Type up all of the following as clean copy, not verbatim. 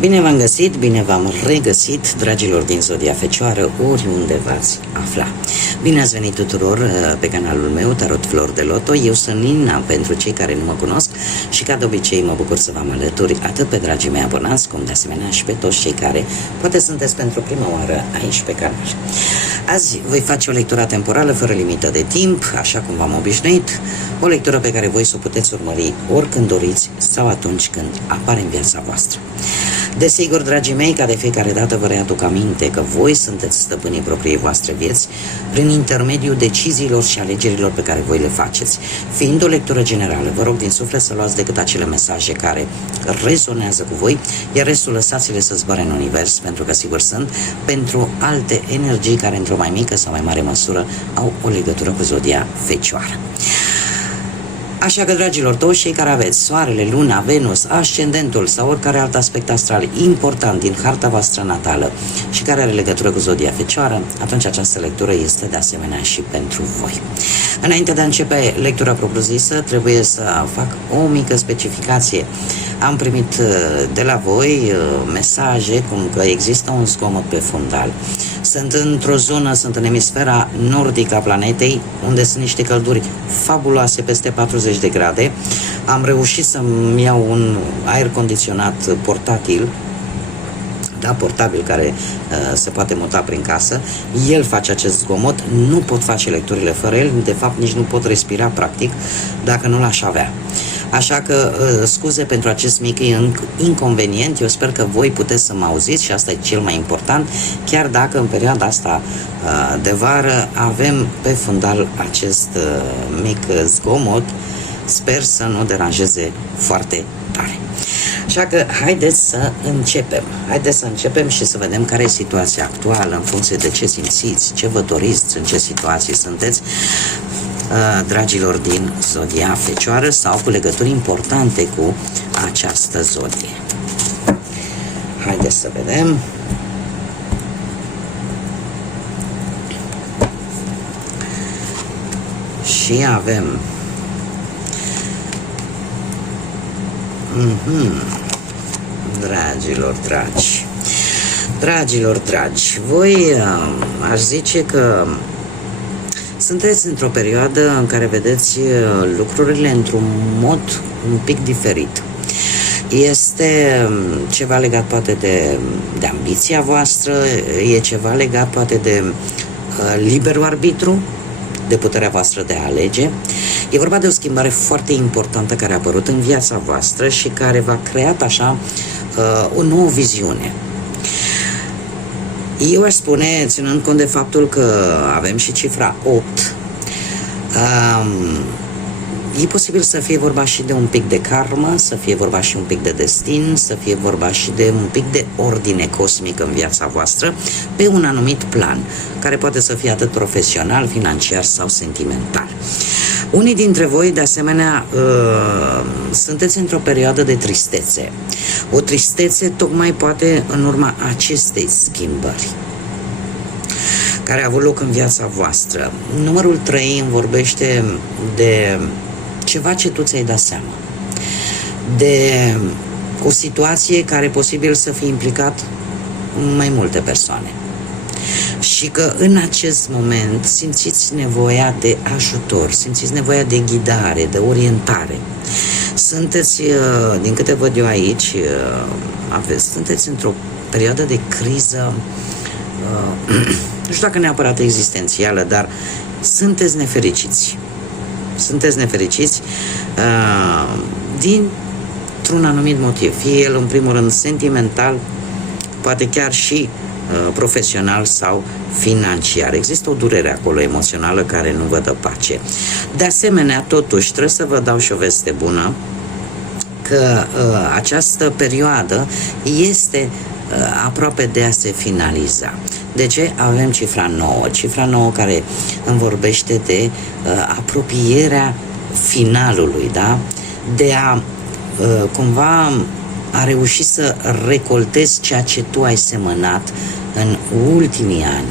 Bine v-am găsit, bine v-am regăsit, dragilor din Zodia Fecioară, oriunde v-ați afla. Bine ați venit tuturor pe canalul meu, Tarot Flor de Loto. Eu sunt Nina, pentru cei care nu mă cunosc, și ca de obicei mă bucur să vă am alături, atât pe dragii mei abonați, cum de asemenea și pe toți cei care poate sunteți pentru prima oară aici pe canal. Azi voi face o lectură temporală fără limită de timp, așa cum v-am obișnuit, o lectură pe care voi să o puteți urmări oricând doriți sau atunci când apare în viața voastră. Desigur, dragii mei, ca de fiecare dată vă readuc aminte că voi sunteți stăpânii propriei voastre vieți prin intermediul deciziilor și alegerilor pe care voi le faceți. Fiind o lectură generală, vă rog din suflet să luați decât acele mesaje care rezonează cu voi, iar restul lăsați-le să zboare în univers, pentru că sigur sunt pentru alte energii care într-o mai mică sau mai mare măsură au o legătură cu Zodia Fecioară. Așa că, dragilor, toți cei care aveți Soarele, Luna, Venus, Ascendentul sau oricare alt aspect astral important din harta voastră natală și care are legătură cu Zodia Fecioară, atunci această lectură este de asemenea și pentru voi. Înainte de a începe lectura propriu-zisă, trebuie să fac o mică specificație. Am primit de la voi mesaje cum că există un zgomot pe fundal. Sunt într-o zonă, sunt în emisfera nordică a planetei, unde sunt niște călduri fabuloase, peste 40 de grade. Am reușit să-mi iau un aer condiționat portabil, care se poate muta prin casă. El face acest zgomot, nu pot face lecturile fără el, de fapt nici nu pot respira practic dacă nu l-aș avea. Așa că scuze pentru acest mic inconvenient, eu sper că voi puteți să mă auziți și asta e cel mai important, chiar dacă în perioada asta de vară avem pe fundal acest mic zgomot, sper să nu deranjeze foarte tare. Așa că haideți să începem și să vedem care e situația actuală în funcție de ce simțiți, ce vă doriți, în ce situații sunteți, dragilor din Zodia Fecioară sau cu legături importante cu această zodie. Haideți să vedem. Și avem Dragilor dragi, voi aș zice că sunteți într-o perioadă în care vedeți lucrurile într-un mod un pic diferit. Este ceva legat poate de ambiția voastră, e ceva legat poate de liberul arbitru, de puterea voastră de a alege. E vorba de o schimbare foarte importantă care a apărut în viața voastră și care v-a creat așa o nouă viziune. Eu aș spune, ținând cont de faptul că avem și cifra 8, e posibil să fie vorba și de un pic de karmă, să fie vorba și un pic de destin, să fie vorba și de un pic de ordine cosmică în viața voastră, pe un anumit plan, care poate să fie atât profesional, financiar sau sentimental. Unii dintre voi, de asemenea, sunteți într-o perioadă de tristețe. O tristețe tocmai poate în urma acestei schimbări care a avut loc în viața voastră. Numărul 3 îmi vorbește de ceva ce tu ți-ai dat seama, de o situație care posibil să fie implicat mai multe persoane și că în acest moment simțiți nevoia de ajutor, simțiți nevoia de ghidare, de orientare. Sunteți, din câte văd eu aici, sunteți într-o perioadă de criză, nu știu dacă neapărat existențială, dar sunteți nefericiți. Sunteți nefericiți dintr-un anumit motiv. Fie el, în primul rând, sentimental, poate chiar și profesional sau financiar. Există o durere acolo emoțională care nu vă dă pace. De asemenea, totuși, trebuie să vă dau și o veste bună, că această perioadă este aproape de a se finaliza. De ce? Avem cifra 9. Cifra 9 care îmi vorbește de apropierea finalului, da? De a cumva a reuși să recoltezi ceea ce tu ai semănat în ultimii ani.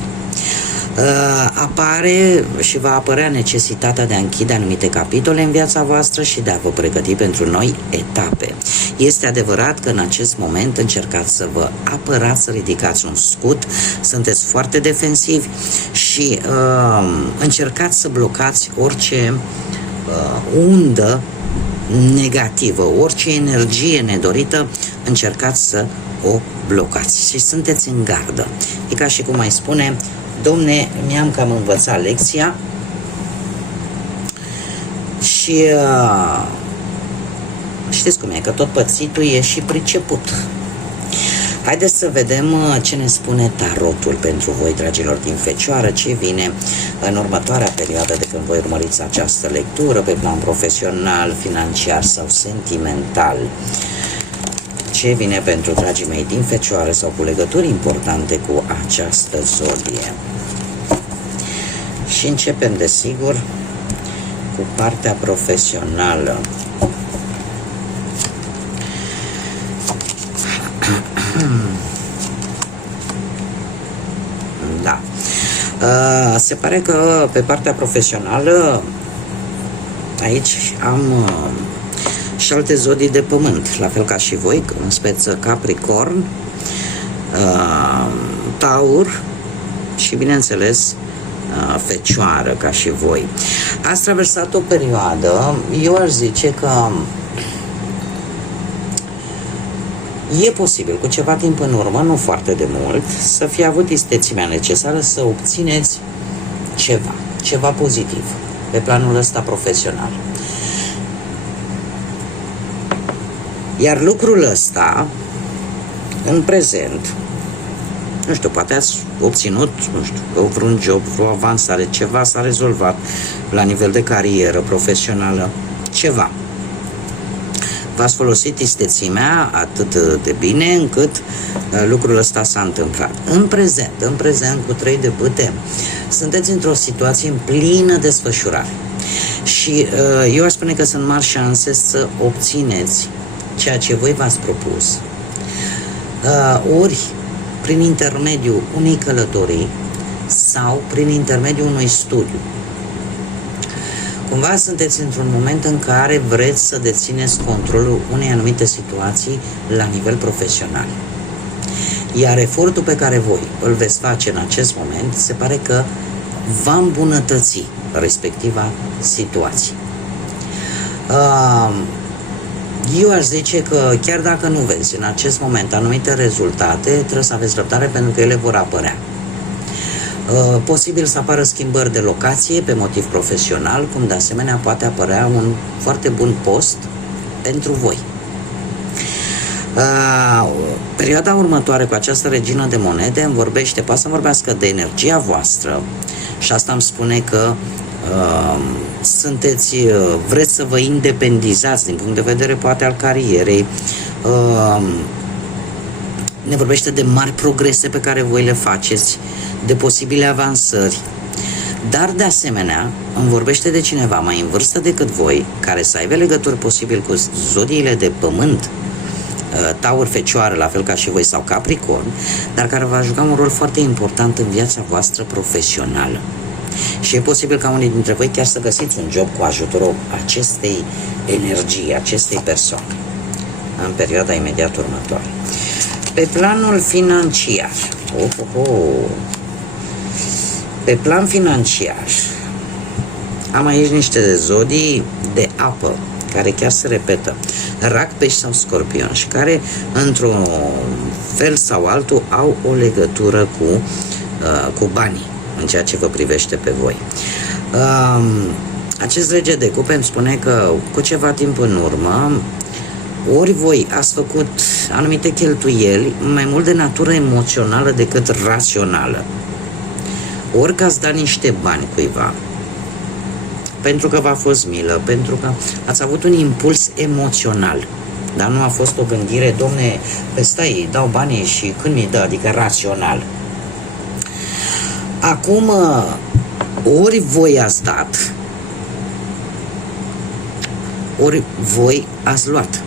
Apare și va apărea necesitatea de a închide anumite capitole în viața voastră și de a vă pregăti pentru noi etape. Este adevărat că în acest moment încercați să vă apărați, să ridicați un scut, sunteți foarte defensivi și încercați să blocați orice undă negativă, orice energie nedorită, încercați să o blocați și sunteți în gardă. E ca și cum mai spune: domne, mi-am cam învățat lecția și știți cum e, că tot pățitul e și priceput. Haideți să vedem ce ne spune tarotul pentru voi, dragilor din Fecioară, ce vine în următoarea perioadă de când voi urmăriți această lectură pe plan profesional, financiar sau sentimental. Ce vine pentru dragii mei din Fecioară sau cu legături importante cu această zodie. Și începem, desigur, cu partea profesională. Da. Se pare că pe partea profesională aici am și alte zodii de pământ, la fel ca și voi, în speță Capricorn, Taur și, bineînțeles, Fecioară, ca și voi. Ați traversat o perioadă, eu aș zice că e posibil, cu ceva timp în urmă, nu foarte de mult, să fie avut istețimea necesară să obțineți ceva pozitiv pe planul ăsta profesional. Iar lucrul ăsta, în prezent, nu știu, poate ați obținut, nu știu, vreun job, vreo avansare, ceva s-a rezolvat la nivel de carieră profesională, ceva. V-ați folosit istețimea atât de bine încât lucrul ăsta s-a întâmplat. În prezent, cu 3 de pâte, sunteți într-o situație în plină desfășurare. Și eu aș spune că sunt mari șanse să obțineți ceea ce voi v-ați propus. Ori prin intermediul unei călătorii sau prin intermediul unui studiu. Cumva sunteți într-un moment în care vreți să dețineți controlul unei anumite situații la nivel profesional. Iar efortul pe care voi îl veți face în acest moment se pare că va îmbunătăți respectiva situație. Eu aș zice că chiar dacă nu vezi în acest moment anumite rezultate, trebuie să aveți răbdare pentru că ele vor apărea. Posibil să apară schimbări de locație pe motiv profesional, cum de asemenea poate apărea un foarte bun post pentru voi. Perioada următoare cu această regină de monede îmi vorbește, poate să vorbească de energia voastră și asta îmi spune că vreți să vă independizați din punct de vedere poate al carierei. Ne vorbește de mari progrese pe care voi le faceți, de posibile avansări, dar de asemenea îmi vorbește de cineva mai în vârstă decât voi, care să aibă legături posibil cu zodiile de pământ, Taur, Fecioară, la fel ca și voi, sau Capricorn, dar care va juca un rol foarte important în viața voastră profesională. Și e posibil ca unii dintre voi chiar să găsiți un job cu ajutorul acestei energii, acestei persoane, în perioada imediat următoare. Pe planul financiar, pe plan financiar, am aici niște zodii de apă, care chiar se repetă, Rac, Pești sau Scorpion, și care, într-un fel sau altul, au o legătură cu banii, în ceea ce vă privește pe voi. Acest rege de cupe îmi spune că cu ceva timp în urmă, ori voi ați făcut anumite cheltuieli mai mult de natură emoțională decât rațională, ori că ați dat niște bani cuiva pentru că v-a fost milă, pentru că ați avut un impuls emoțional, dar nu a fost o gândire, domne, stai, dau banii și când mi-i dă, adică rațional. Acum, ori voi ați dat, ori voi ați luat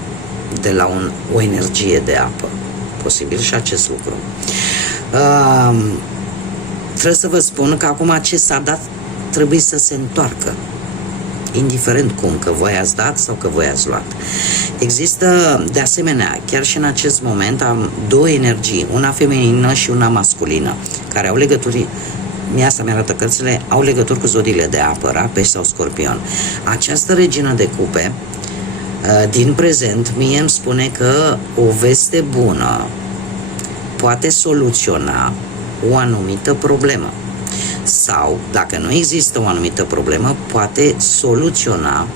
de la o energie de apă. Posibil și acest lucru. trebuie să vă spun că acum ce s-a dat trebuie să se întoarcă. Indiferent cum, că voi ați dat sau că voi ați luat. Există, de asemenea, chiar și în acest moment am două energii, una feminină și una masculină, care au legături, asta mi-arată cărțile, au legături cu zodiile de apă, Pești sau Scorpion. Această regină de cupe, din prezent, mie îmi spune că o veste bună poate soluționa o anumită problemă. Sau, dacă nu există o anumită problemă, poate soluționa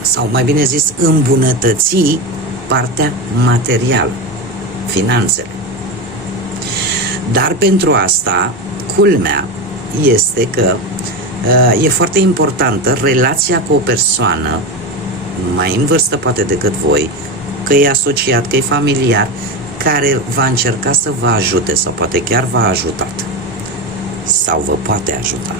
sau mai bine zis îmbunătăți partea materială, finanțele. Dar pentru asta, culmea este că e foarte importantă relația cu o persoană mai în vârstă poate decât voi, că e asociat, că e familiar, care va încerca să vă ajute sau poate chiar v-a ajutat sau vă poate ajuta.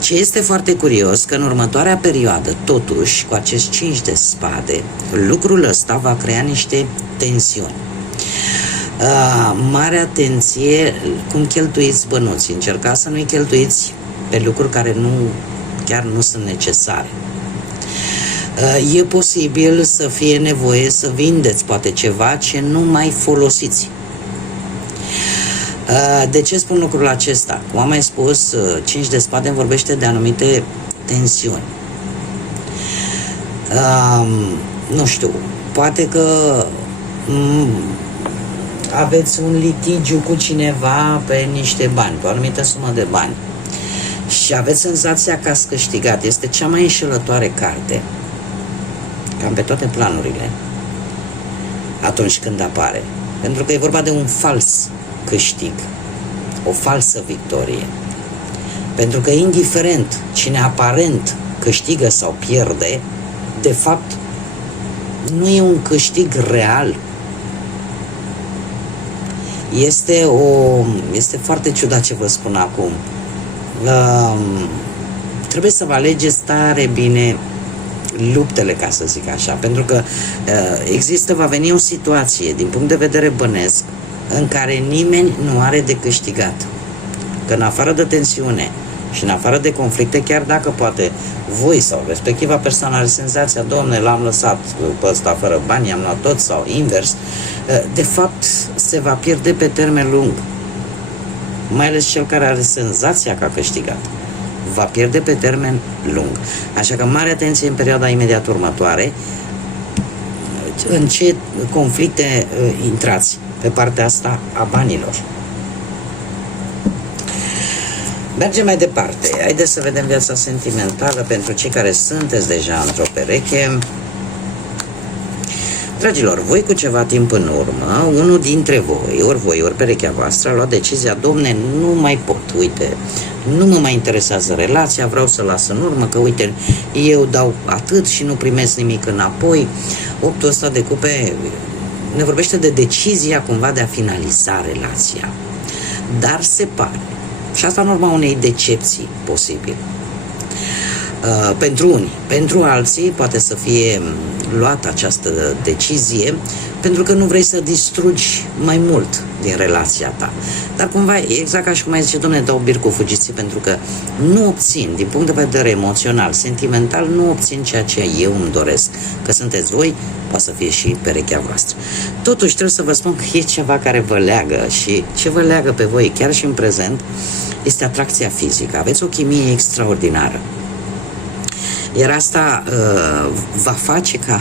Ce este foarte curios, că în următoarea perioadă, totuși, cu acești 5 de spade, lucrul ăsta va crea niște tensiuni. Mare atenție cum cheltuiți bănuții. Încercați să nu-i cheltuiți pe lucruri care chiar nu sunt necesare. E posibil să fie nevoie să vindeți poate ceva ce nu mai folosiți. De ce spun lucrul acesta? Cum am mai spus, 5 de spade vorbește de anumite tensiuni. Nu știu, poate că aveți un litigiu cu cineva pe niște bani, pe o anumită sumă de bani și aveți senzația că ați câștigat. Este cea mai înșelătoare carte, cam pe toate planurile, atunci când apare. Pentru că e vorba de un fals câștig, o falsă victorie. Pentru că indiferent cine aparent câștigă sau pierde, de fapt nu e un câștig real. Este foarte ciudat ce vă spun acum. Trebuie să vă alegeți tare bine luptele, ca să zic așa, pentru că va veni o situație din punct de vedere bănesc în care nimeni nu are de câștigat. Că în afară de tensiune și în afară de conflicte, chiar dacă poate voi sau respectiva persoană are senzația, domne, l-am lăsat pe ăsta fără bani, am luat tot sau invers, de fapt se va pierde pe termen lung. Mai ales cel care are senzația că a câștigat va pierde pe termen lung. Așa că mare atenție în perioada imediat următoare în ce conflicte intrați pe partea asta a banilor. Mergem mai departe. Haideți să vedem viața sentimentală pentru cei care sunteți deja într-o pereche. Dragilor, voi cu ceva timp în urmă, unul dintre voi, ori perechea voastră, a luat decizia, domne, nu mai pot, uite, nu mă mai interesează relația, vreau să las în urmă, că uite, eu dau atât și nu primesc nimic înapoi. Optul ăsta de cupe ne vorbește de decizia cumva de a finaliza relația. Dar se pare, și asta în urma unei decepții posibil, pentru unii, pentru alții poate să fie luată această decizie pentru că nu vrei să distrugi mai mult din relația ta. Dar cumva e exact ca și cum ai zice, dom'le, dau bir cu fugiții, pentru că nu obțin, din punct de vedere emoțional, sentimental, nu obțin ceea ce eu îmi doresc. Că sunteți voi, poate să fie și perechea voastră. Totuși trebuie să vă spun că e ceva care vă leagă și ce vă leagă pe voi, chiar și în prezent, este atracția fizică. Aveți o chimie extraordinară. Iar asta va face ca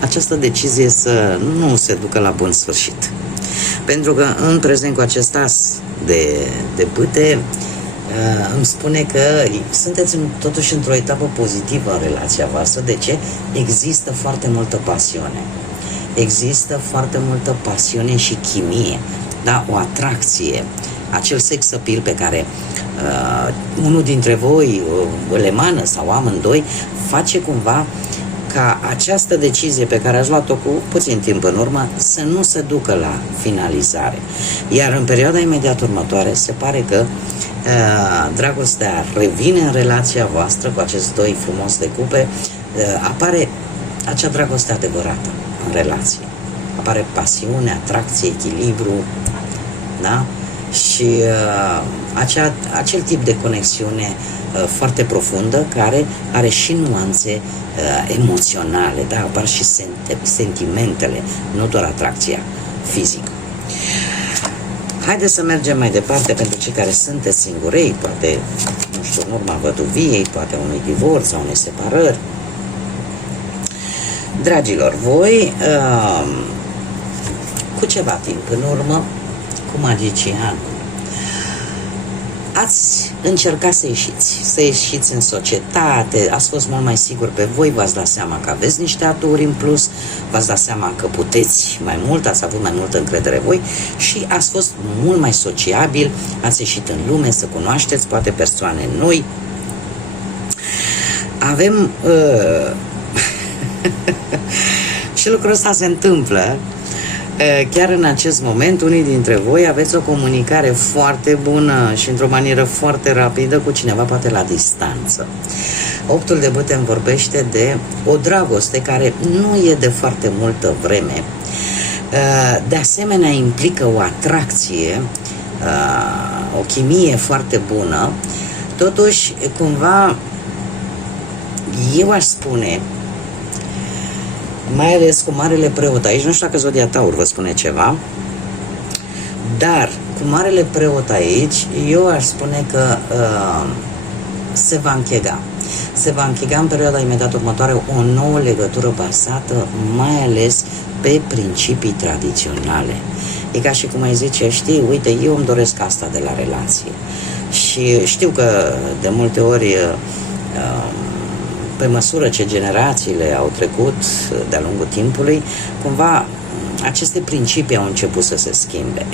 această decizie să nu se ducă la bun sfârșit. Pentru că în prezent cu acest as de bâte îmi spune că sunteți totuși într-o etapă pozitivă în relația voastră. De ce? Există foarte multă pasiune. Există foarte multă pasiune și chimie, da? O atracție, acel sex appeal pe care unul dintre voi îl emană sau amândoi, face cumva ca această decizie pe care ați luat-o cu puțin timp în urmă să nu se ducă la finalizare. Iar în perioada imediat următoare se pare că dragostea revine în relația voastră cu acest doi frumos de cupe, apare acea dragoste adevărată în relație. Apare pasiune, atracție, echilibru, da? Și acel tip de conexiune foarte profundă, care are și nuanțe emoționale, da? Apar și sentimentele, nu doar atracția fizică. Haideți să mergem mai departe pentru cei care sunteți singurei, poate, nu știu, în urma văduviei, poate unui divorț sau unei separări. Dragilor, voi cu ceva timp în urmă, cu magician, ați încercat să ieșiți în societate, ați fost mult mai sigur pe voi, v-ați dat seama că aveți niște aturi în plus, v-ați dat seama că puteți mai mult, ați avut mai multă încredere voi și ați fost mult mai sociabil, ați ieșit în lume să cunoașteți poate persoane noi. Avem și lucrul ăsta se întâmplă chiar în acest moment. Unii dintre voi aveți o comunicare foarte bună și într-o manieră foarte rapidă cu cineva, poate la distanță. Optul de bâte îmi vorbește de o dragoste care nu e de foarte multă vreme. De asemenea, implică o atracție, o chimie foarte bună. Totuși, cumva, eu aș spune, mai ales cu Marele Preot aici, nu știu dacă Zodia Taur vă spune ceva, dar cu Marele Preot aici, eu aș spune că se va închega. Se va închega în perioada imediat următoare o nouă legătură bazată mai ales pe principii tradiționale. E ca și cum ai zice, știi, uite, eu îmi doresc asta de la relație. Și știu că de multe ori pe măsură ce generațiile au trecut de-a lungul timpului, cumva aceste principii au început să se schimbe.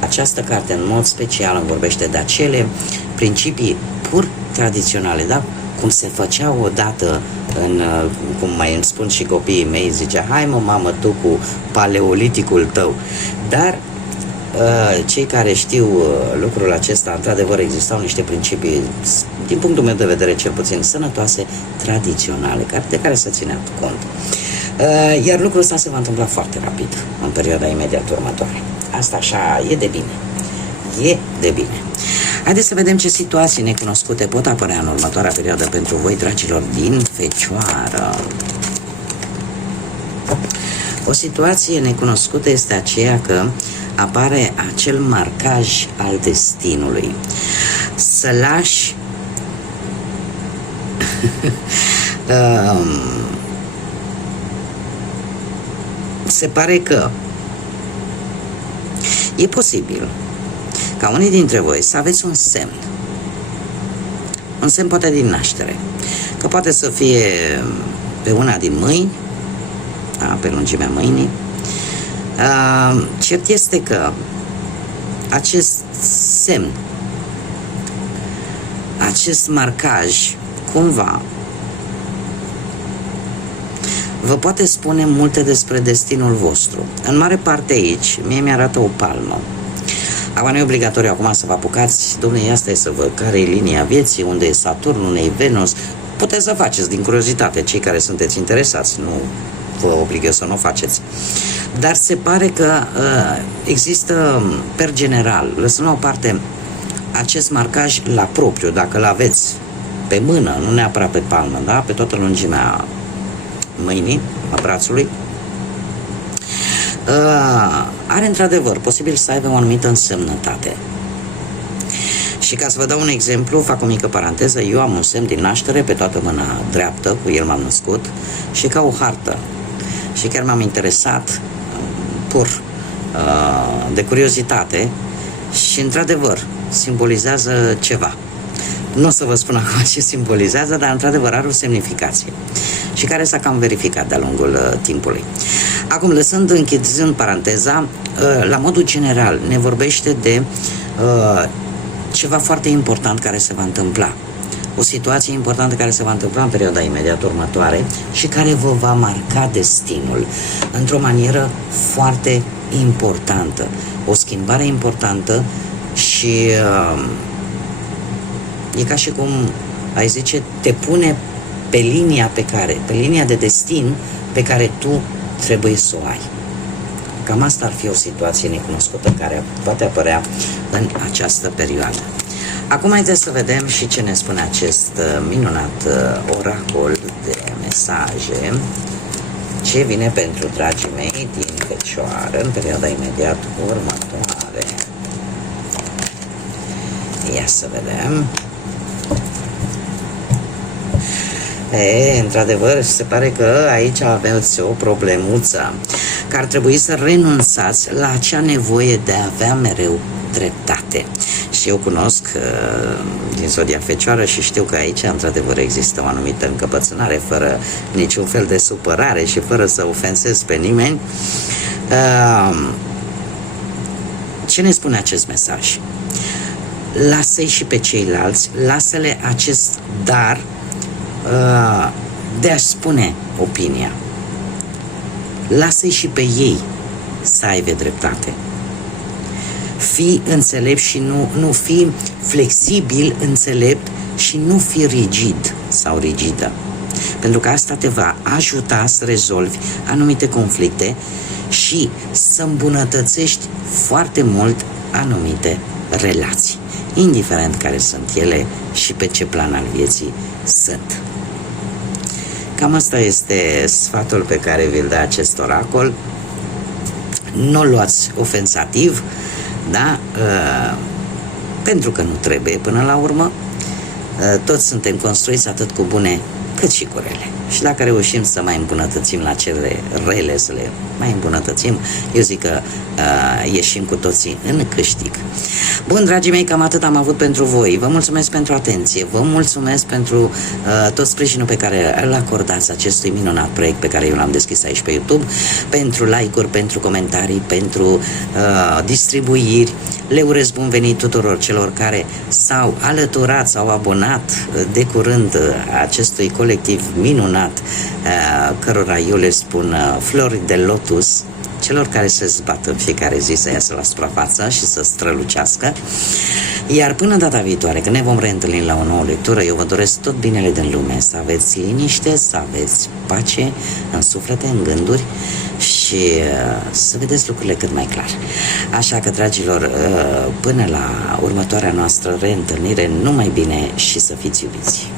Această carte în mod special îmi vorbește de acele principii pur tradiționale, da? Cum se făcea odată, cum mai îmi spun și copiii mei, zicea, hai mă mamă tu cu paleoliticul tău. Dar cei care știu lucrul acesta, într-adevăr existau niște principii, din punctul meu de vedere cel puțin sănătoase, tradiționale, de care să țineam cont. Iar lucrul ăsta se va întâmpla foarte rapid în perioada imediat următoare. Asta așa e de bine. E de bine. Haideți să vedem ce situații necunoscute pot apărea în următoarea perioadă pentru voi, dragilor din Fecioară. O situație necunoscută este aceea că apare acel marcaj al destinului. Să lași se pare că e posibil ca unii dintre voi să aveți un semn poate din naștere, că poate să fie pe una din mâini, pe lungimea mâinii. Cert este că acest semn, acest marcaj, cumva vă poate spune multe despre destinul vostru. În mare parte aici, mie mi-arată o palmă. Acum nu e obligatoriu acum să vă apucați, domnule, asta e să văd care e linia vieții, unde e Saturn, unde e Venus. Puteți să faceți din curiozitate, cei care sunteți interesați, nu vă oblig eu să nu o faceți. Dar se pare că există, per general, lăsând la o parte acest marcaj la propriu, dacă îl aveți pe mână, nu neapărat pe palmă, da? Pe toată lungimea mâinii, a brațului, are într-adevăr posibil să aibă o anumită însemnătate. Și ca să vă dau un exemplu, fac o mică paranteză, eu am un semn din naștere pe toată mâna dreaptă, cu el m-am născut, și ca o hartă. Și chiar m-am interesat pur de curiozitate și într-adevăr simbolizează ceva. Nu o să vă spun acum ce simbolizează, dar într-adevăr are o semnificație și care s-a cam verificat de-a lungul timpului. Acum, închizând paranteza, la modul general ne vorbește de ceva foarte important care se va întâmpla. O situație importantă care se va întâmpla în perioada imediat următoare și care vă va marca destinul într-o manieră foarte importantă. O schimbare importantă și e ca și cum, ai zice, te pune pe linia de destin pe care tu trebuie să o ai. Cam asta ar fi o situație necunoscută care poate apărea în această perioadă. Acum haideți să vedem și ce ne spune acest minunat oracol de mesaje. Ce vine pentru dragii mei din Fecioară în perioada imediat următoare. Ia să vedem. Într-adevăr, se pare că aici aveți o problemuță, că ar trebui să renunțați la acea nevoie de a avea mereu dreptate. Și eu cunosc din zodia Fecioară și știu că aici, într-adevăr, există o anumită încăpățânare, fără niciun fel de supărare și fără să ofensez pe nimeni. Ce ne spune acest mesaj? Lasă-i și pe ceilalți, lasă-le acest dar de a-și spune opinia. Lasă-i și pe ei să aibă dreptate. Fii înțelept și nu fi flexibil, înțelept și nu fi rigid sau rigidă. Pentru că asta te va ajuta să rezolvi anumite conflicte și să îmbunătățești foarte mult anumite relații, indiferent care sunt ele și pe ce plan al vieții sunt. Cam asta este sfatul pe care vi-l dă acest oracol. Nu luați ofensativ, da? Pentru că nu trebuie până la urmă. Toți suntem construiți atât cu bune cât și cu rele. Și dacă reușim să mai îmbunătățim la cele rele, să le mai îmbunătățim, eu zic că ieșim cu toții în câștig. Bun, dragii mei, cam atât am avut pentru voi. Vă mulțumesc pentru atenție, vă mulțumesc pentru tot sprijinul pe care îl acordați acestui minunat proiect pe care eu l-am deschis aici pe YouTube, pentru like-uri, pentru comentarii, pentru distribuiri. Le urez bun venit tuturor celor care s-au alăturat, s-au abonat de curând acestui colectiv minunat, cărora eu le spun flori de lotus, celor care se zbat în fiecare zi să iasă la suprafață și să strălucească. Iar până data viitoare, când ne vom reîntâlni la o nouă lectură, eu vă doresc tot binele din lume, să aveți liniște, să aveți pace în suflete, în gânduri și să vedeți lucrurile cât mai clar. Așa că, dragilor, până la următoarea noastră reîntâlnire, numai bine și să fiți iubiți!